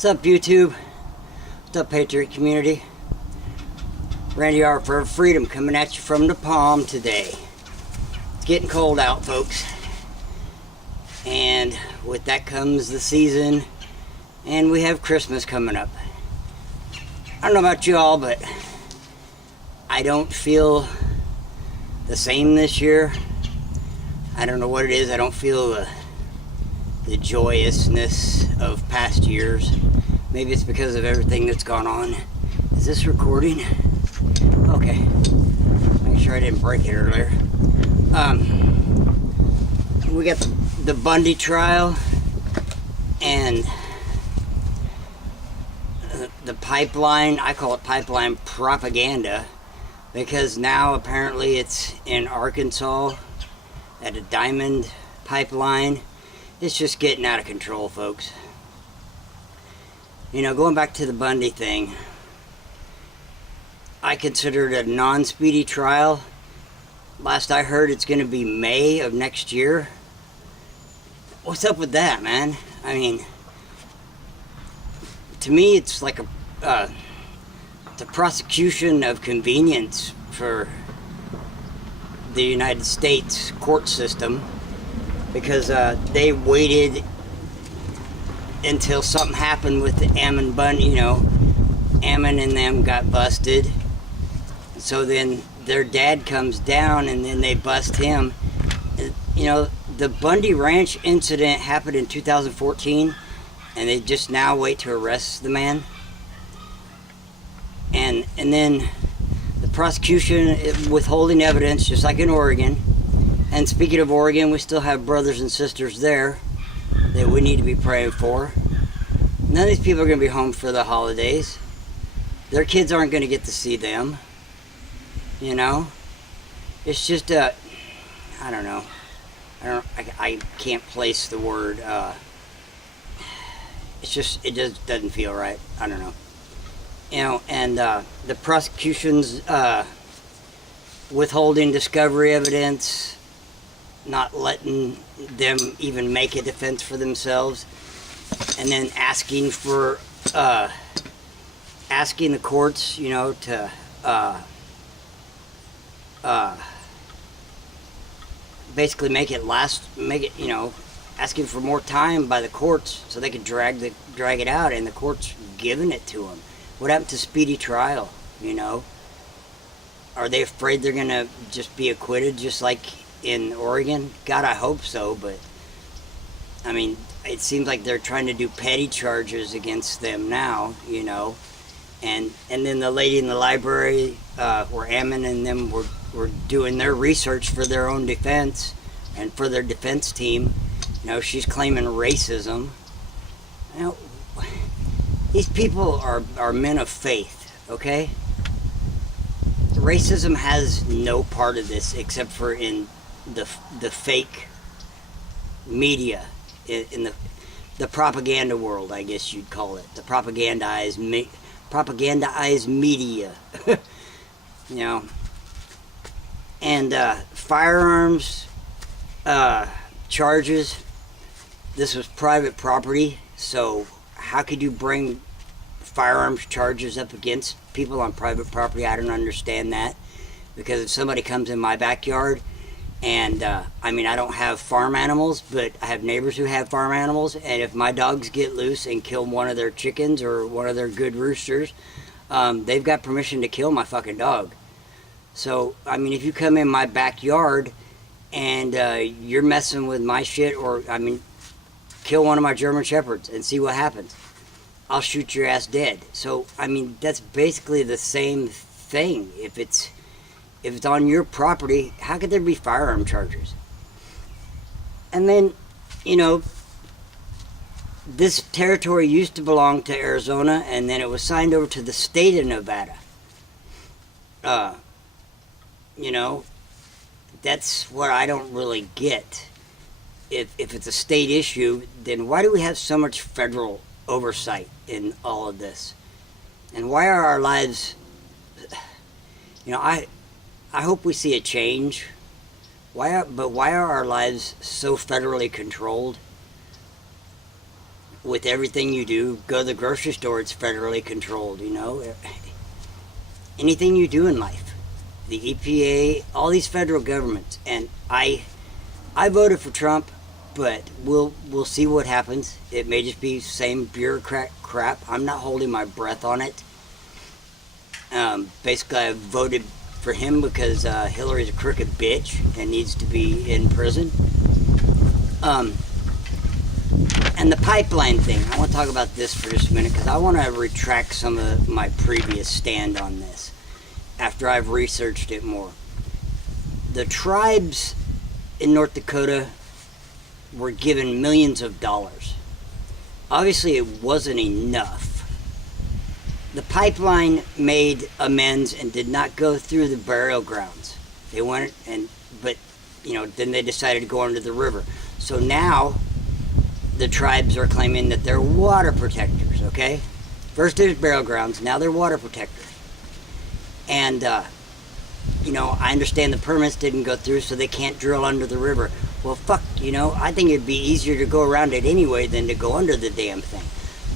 What's up, YouTube? What's up, Patriot community? Randy R for Freedom coming at you from the Palm today. It's getting cold out, folks. And with that comes the season, and we have Christmas coming up. I don't know about you all, but I don't feel the same this year. I don't know what it is. I don't feel the joyousness of past years. Maybe it's because of everything that's gone on. Is this recording? Okay. Make sure I didn't break it earlier. We got the Bundy trial and the pipeline. I call it pipeline propaganda because now apparently it's in Arkansas at a diamond pipeline. It's just getting out of control, folks. You know, going back to the Bundy thing, I consider it a non-speedy trial. Last I heard, it's going to be May of next year. What's up with that, man? I mean, to me, it's like the prosecution of convenience for the United States court system, because they waited until something happened with the Ammon Bundy, you know, Ammon and them got busted. So then their dad comes down and then they bust him. You know, the Bundy Ranch incident happened in 2014 and they just now wait to arrest the man. And then the prosecution withholding evidence, just like in Oregon. And speaking of Oregon, we still have brothers and sisters there that we need to be praying for. None of these people are going to be home for the holidays. Their kids aren't going to get to see them. You know? It's just I don't know. I can't place the word. It just doesn't feel right. I don't know. You know, and the prosecution's withholding discovery evidence, not letting them even make a defense for themselves, and then asking for asking the courts, you know, to basically make it, you know, asking for more time by the courts so they could drag it out, and the courts giving it to them. What happened to speedy trial? You know, are they afraid they're gonna just be acquitted, just like in Oregon? God, I hope so, but I mean, it seems like they're trying to do petty charges against them now, you know. And then the lady in the library, where Ammon and them were doing their research for their own defense and for their defense team, you know, she's claiming racism. You know, these people are men of faith, okay? Racism has no part of this except for in the fake media, in the propaganda world, I guess you'd call it. The propagandized media. You know. And firearms charges, this was private property, so how could you bring firearms charges up against people on private property? I don't understand that, because if somebody comes in my backyard, and I mean, I don't have farm animals, but I have neighbors who have farm animals, and if my dogs get loose and kill one of their chickens or one of their good roosters, they've got permission to kill my fucking dog. So, I mean, if you come in my backyard and you're messing with my shit, or, I mean, kill one of my German Shepherds and see what happens, I'll shoot your ass dead. So, I mean, that's basically the same thing. If it's on your property, how could there be firearm charges? And then, you know, this territory used to belong to Arizona, and then it was signed over to the state of Nevada. You know, that's what I don't really get. If it's a state issue, then why do we have so much federal oversight in all of this? And why are our lives, you know, I hope we see a change. But why are our lives so federally controlled? with everything you do. Go to the grocery store, it's federally controlled, you know. Anything you do in life, the EPA, all these federal governments. And I voted for Trump, but we'll see what happens. It may just be same bureaucrat crap. I'm not holding my breath on it. Basically, I voted for him because Hillary's a crooked bitch and needs to be in prison. And the pipeline thing, I want to talk about this for just a minute because I want to retract some of my previous stand on this after I've researched it more. The tribes in North Dakota were given millions of dollars. Obviously, it wasn't enough. The pipeline made amends and did not go through the burial grounds. They went but then they decided to go under the river. So now the tribes are claiming that they're water protectors, okay? First there's burial grounds, now they're water protectors. And, I understand the permits didn't go through, so they can't drill under the river. Well, fuck, I think it'd be easier to go around it anyway than to go under the damn thing.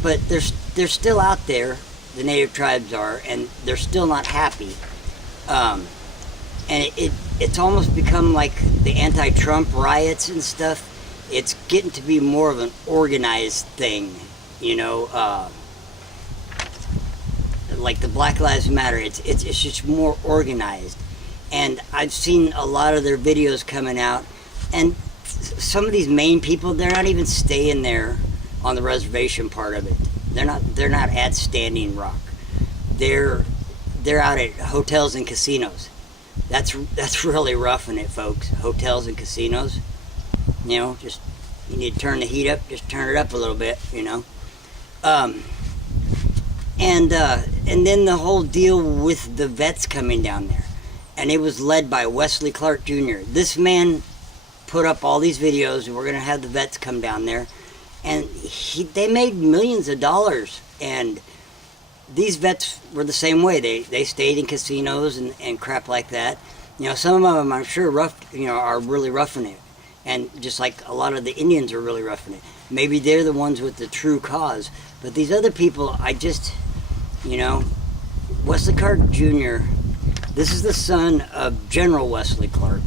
But they're still out there, the native tribes are, and they're still not happy. And it's almost become like the anti-Trump riots and stuff. It's getting to be more of an organized thing, like the Black Lives Matter. It's just more organized. And I've seen a lot of their videos coming out, and some of these main people, they're not even staying there on the reservation part of it. They're not at Standing Rock. They're out at hotels and casinos. That's really roughing it, folks. Hotels and casinos. Just you need to turn the heat up. Just turn it up a little bit. And then the whole deal with the vets coming down there, and it was led by Wesley Clark Jr. This man put up all these videos, and we're gonna have the vets come down there, and they made millions of dollars. And these vets were the same way. They stayed in casinos and crap like that. Some of them, I'm sure, are really roughing it. And just like a lot of the Indians are really roughing it. Maybe they're the ones with the true cause. But these other people, Wesley Clark Jr., this is the son of General Wesley Clark.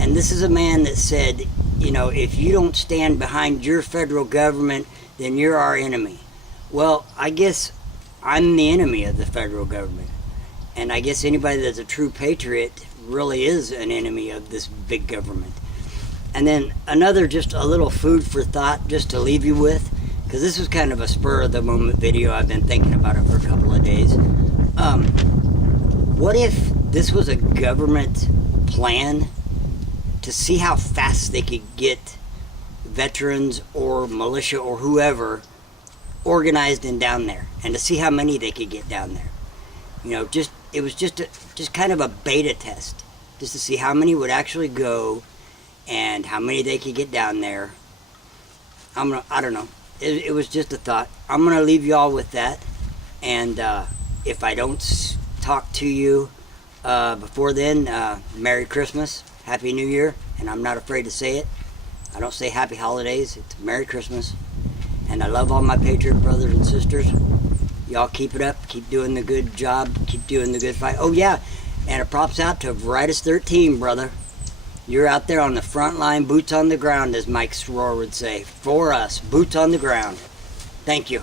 And this is a man that said, if you don't stand behind your federal government, then you're our enemy. Well, I guess I'm the enemy of the federal government. And I guess anybody that's a true patriot really is an enemy of this big government. And then another, just a little food for thought, just to leave you with, because this was kind of a spur of the moment video. I've been thinking about it for a couple of days. What if this was a government plan to see how fast they could get veterans or militia or whoever organized and down there, and to see how many they could get down there? It was just kind of a beta test, just to see how many would actually go and how many they could get down there. I don't know. It was just a thought. I'm gonna leave y'all with that, and if I don't talk to you before then, Merry Christmas, Happy New Year, and I'm not afraid to say it. I don't say Happy Holidays. It's Merry Christmas, and I love all my Patriot brothers and sisters. Y'all keep it up. Keep doing the good job. Keep doing the good fight. Oh yeah, and a props out to Veritas 13, brother. You're out there on the front line, boots on the ground, as Mike Rohr would say. For us, boots on the ground. Thank you.